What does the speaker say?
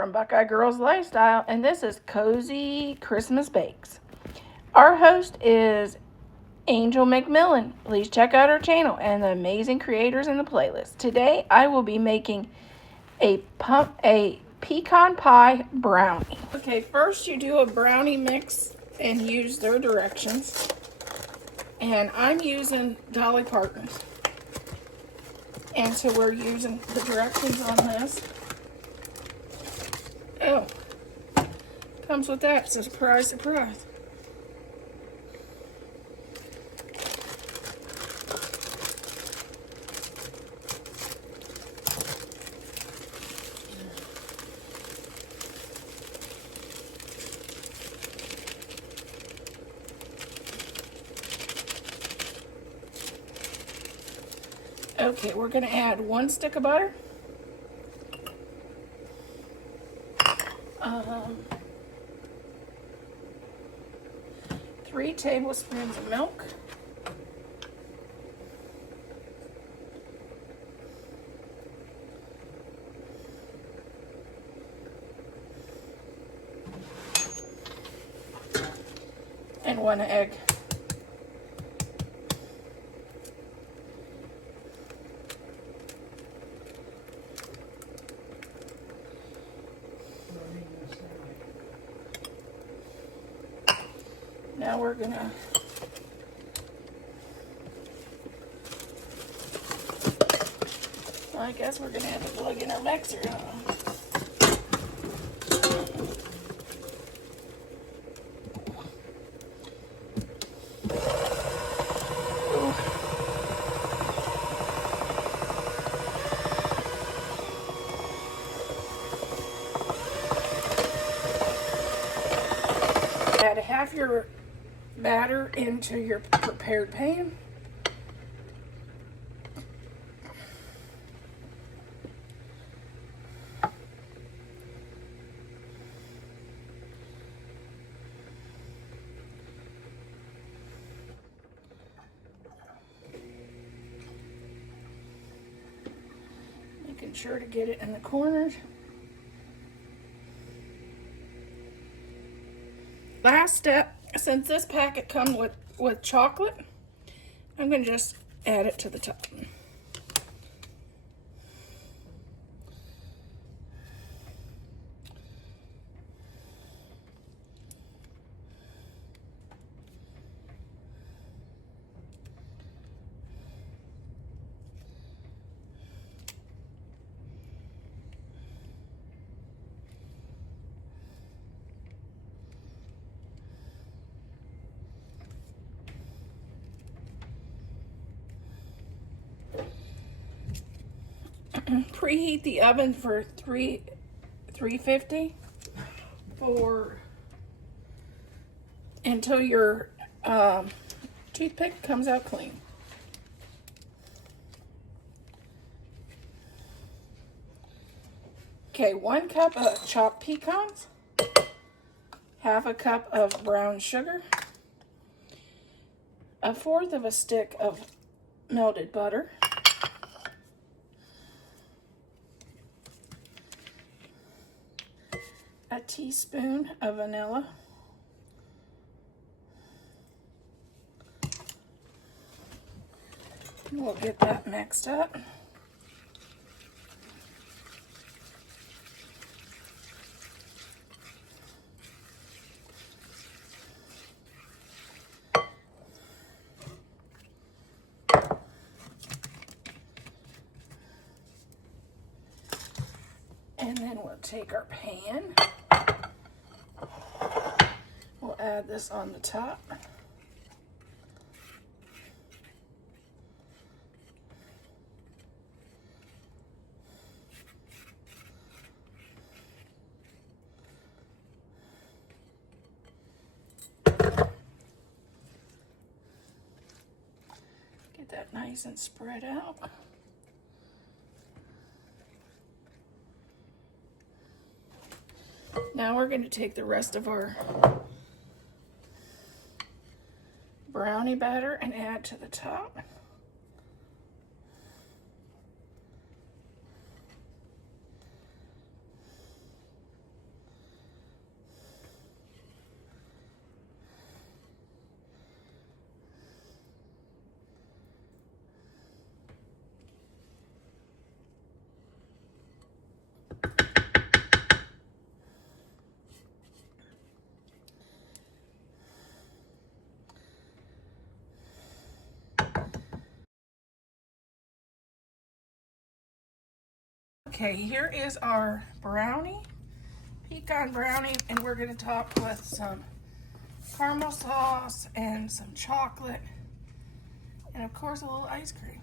from Buckeye Girls Lifestyle, and this is Cozy Christmas Bakes. Our host is Angel McMillan. Please check out our channel and the amazing creators in the playlist. Today, I will be making a pecan pie brownie. Okay, first you do a brownie mix and use their directions. And I'm using Dolly Parton's. And so we're using the directions on this. Oh, comes with that, so surprise, surprise. Okay, we're going to add 1 stick of butter. 3 tablespoons of milk. And 1 egg. Now we're gonna I guess we're gonna have to plug in our mixer. Add half your batter into your prepared pan. Making sure to get it in the corners. Last step, since this packet comes with chocolate, I'm going to just add it to the top. Preheat the oven for 350 until your toothpick comes out clean. Okay, 1 cup of chopped pecans, half a cup of brown sugar, 1/4 of a stick of melted butter, a teaspoon of vanilla, we'll get that mixed up. And then we'll take our pan. We'll add this on the top. Get that nice and spread out. Now we're going to take the rest of our brownie batter and add to the top. Okay, here is our brownie, pecan brownie, and we're going to top with some caramel sauce and some chocolate, and of course a little ice cream.